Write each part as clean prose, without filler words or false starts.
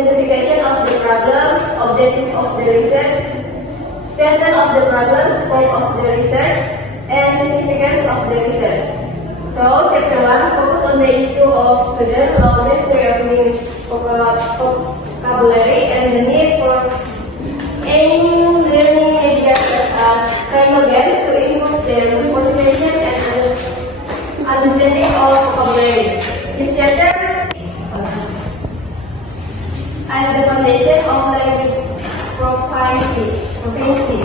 identification of the problem, objective of the research, statement of the problem, scope of the research, and significance of the research. So, chapter 1 focus on the issue of student law, mastery of English vocabulary, and the need for any learning media such as Scrabble games to improve their motivation and understanding of vocabulary. This chapter as the foundation of language proficiency.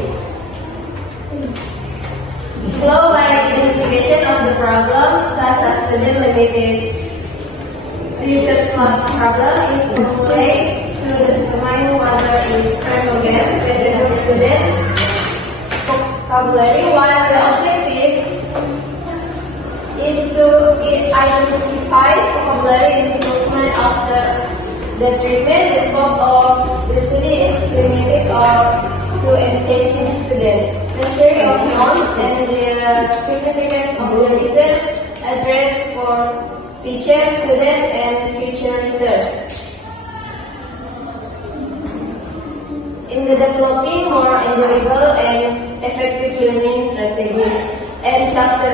Flow by identification of the problem, such as student limited research problem, is formulated to determine whether is Scrabble game better for students vocabulary, while the objective is to identify vocabulary improvement after the treatment. The scope of the study is limited or to engaging student. Mastery of norms and the significance of the research address for teacher, student, and future research. In the developing more enjoyable and effective learning strategies. And chapter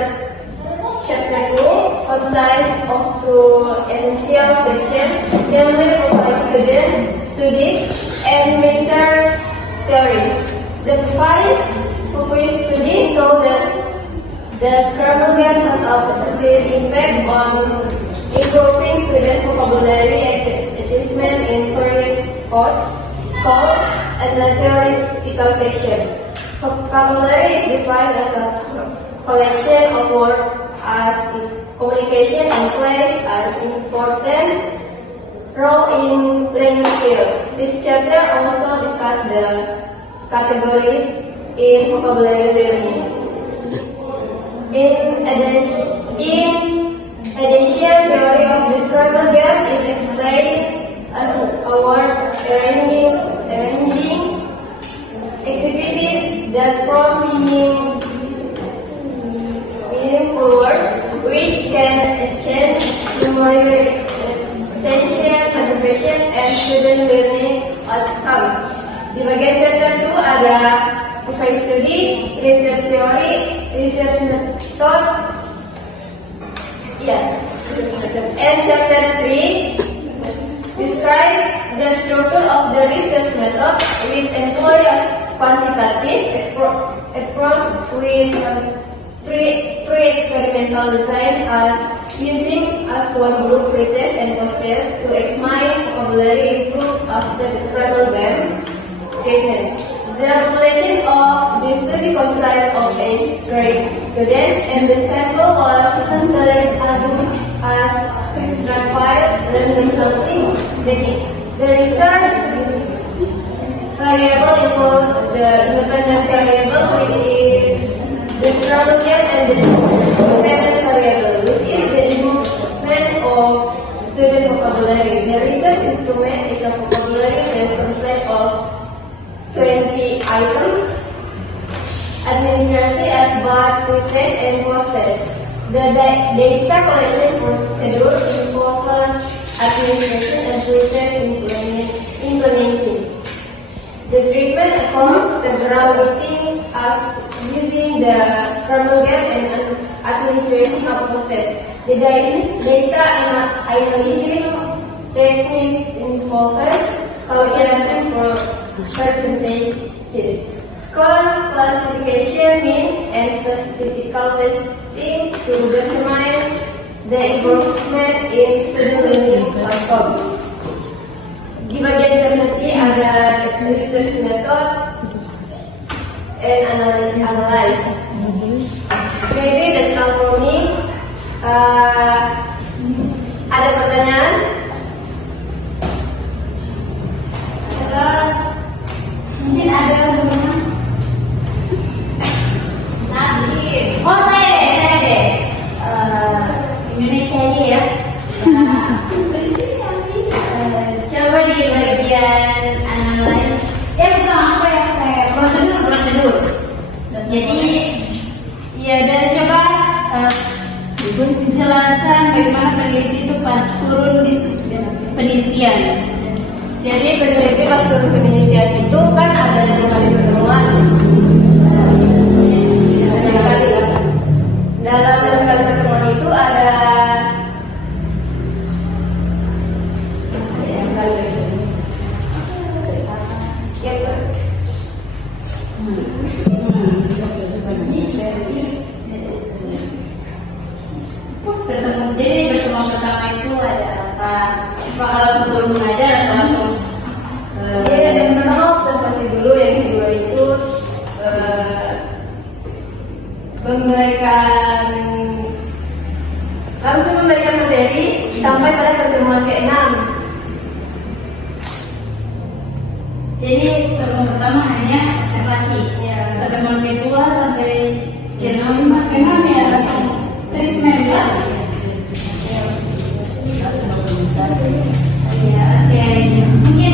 2 consists of two essential sections, namely provide student study and research theories. The provide study so that the Scrabble game has a positive impact on improving student vocabulary achievement in various scores and the theoretical section. Vocabulary is defined as a collection of words as is communication and plays an important role in language skill. This chapter also discusses the categories in vocabulary learning. In addition, theory of the Scrabble game is explained as a word arranging activity that form meaningful words which can enhance memory, attention, concentration, and student learning outcomes. Di bagian chapter 2 ada provide study, research theory, research method, and chapter 3 describe the structure of the research method which employ as quantitative approach with pre-experimental design as using as one group pretest and post-test to examine vocabulary improved after the Scrabble game treatment. The population of the study consists of 8 grade students, and the sample was selected as stratified random sampling technique. The research variable include the independent variable, which is the Scrabble game, and the dependent variable, which is the improvement of student vocabulary. The research instrument is a vocabulary-based concept of 20 items, administration as bar, pretest, and post-test. The data collection procedure involves administration and pretest implementing. The treatment across several meetings as using the Scrabble game and administration of post-test. The data analysis technique involves calculating percentages, score classification, mean, and statistical testing to determine the improvement in student learning outcomes. Di bagian selanjutnya ada research method and analyze. Maybe that's all for me. Ada pertanyaan? Terus mungkin ada teman-teman. Saya deh. Indonesia ini ya. Coba di bagian analis. Ya sudah apa ya kayak prosedur. Jadi ya dan coba jelaskan bagaimana peneliti itu pas turun di penelitian. Jadi peneliti pas turun penelitian itu kan ada 5 kali pertemuan. 6 kali. Dalam 6 kali pertemuan itu ada Jadi pertemuan pertama itu ada apa? Kalau sebelum mengajar atau langsung? yang pertama observasi dulu, yang kedua itu langsung memberikan materi sampai pada pertemuan ke-6. Jadi pertemuan pertama hanya observasi. Ya. Pertemuan kedua sampai jam 5 ya langsung treatment lah. Ya, oke. Mungkin